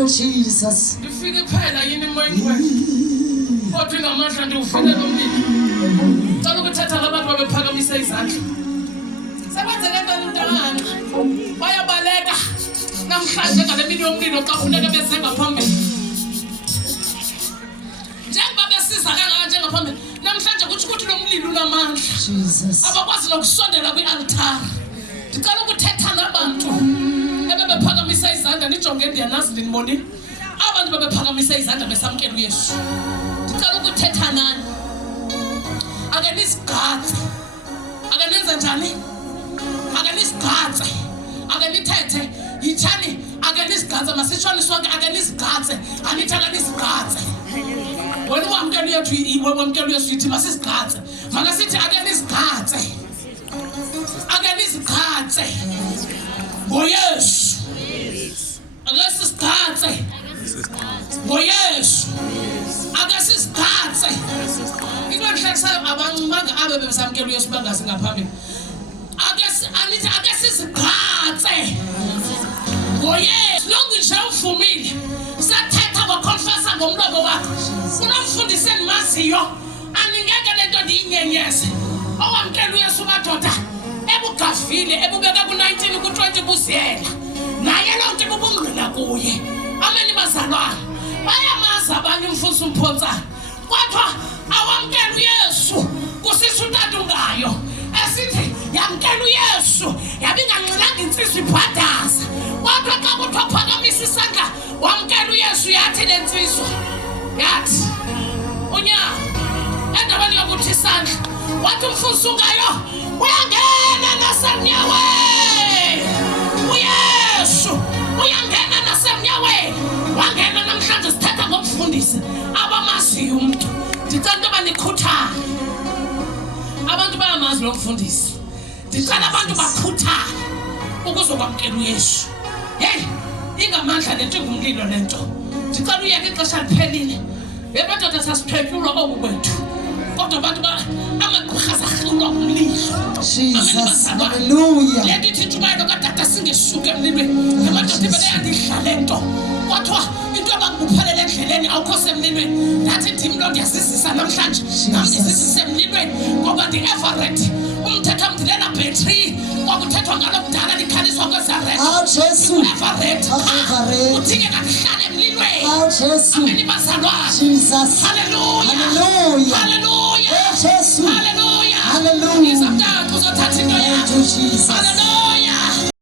Lento Jesus. Ndifike phela yini emoyeni wethu. Kodwa ingamandla ndiwufike lo mlilo. Cela ukuthetha labantu babephakamisa izandla. Sekwenzeke ntoni mntwana? Bayabaleka. Namhlanje ngale mini yomlilo xa funeka beze ngaphambili. Njengoba besiza kangaka njengaphambili. Namhlanje kuthi ukuthi lo mlilo unamandla. Jesus. Abakwazi nokusondela kwi-altar. Ndicela ukuthetha nabantu ebebephakamisa izandla nijonge ndiyanazi ndinibonile. Abantu babephakamisa izandla besamkela uYesu. Ndicela ukuthetha nani. Ake nisigadze. Ake nenze njani? Ake nisigadze. Ake nithethe. Yithani ake nisigadze masitshoni sonke ake nisigadze. Anithi ake nisigadze. Wena wamkela uYesu iwe wamkela uYesu yithi masisigadze. Makasithi ake nisigadze. Ake nisigadze. Ngoyesu. Ake sisigadze. Ngoyesu. Ake sisigadze. Ingahlekisa abancumanga abe besamkela uYesu bangazi ngaphambili. Ake sisigadze. Ngoyesu. Lonke nje uvumile. Sathetha wakonfessa ngomlomo wakho. Unomfundisi endimaziyo. Aningeke lento ndiyinyenyeze. Owamkela uYesu madoda. Ebugavile ebubeka ku-19 ku-20 buziyela. Naye lonke bubungqina kuye. Ameni bazalwane. Bayamazi abanye umfundisi umphonsana. Kodwa awamkela uYesu kusisa utatungaayo. Esithi yamkela uYesu yabinganxilanga insizwa ibhadaza. Kodwa xa kuthiwa phakamisa isandla wamkela uYesu yathi le nsizwa. Yathi unyawo endaweni yokuthi isandla wathi umfundisi ungayo uyangena nasemnyaweni. uYesu uyangena nasemnyaweni. Wangena namhlanje sithetha ngomfundisi abamaziyo umuntu. Ndicela into banikhuthale. Abantu bayamazi lo mfundisi. Ndicela abantu bakhuthale ukuzokwamkela uYesu. Hey, ingamandla lento ungumlilo lento. Ndicela uyeke ixesha liphelile. Ebadoda sasiphephulwa oku kwethu. Kodwa abantu amagqirha zahlulwa umlilo. Jesus. Hallelujah. Lento ithi tshumayelo kadada singesuke emlilweni. Amadoda beyandidla lento. Kodwa into abakuphalela endleleni awukho semlilweni. Nathi ndim lo ndiyazisisa namhlanje. Nam ndizisise emlilweni ngoba ndi-Everett. Umthetho amdilela battery. Kwakuthethwa ngalo kudala likhaliswa kwezaret. Everett. Udingeka ndihlale emlilweni. Ameni bazalwane. Jesus. Hallelujah. Hallelujah. Hallelujah. Jesus. Hallelujah. Hallelujah. Izamthathu uzothatha into yakho. Jesus. Hallelujah.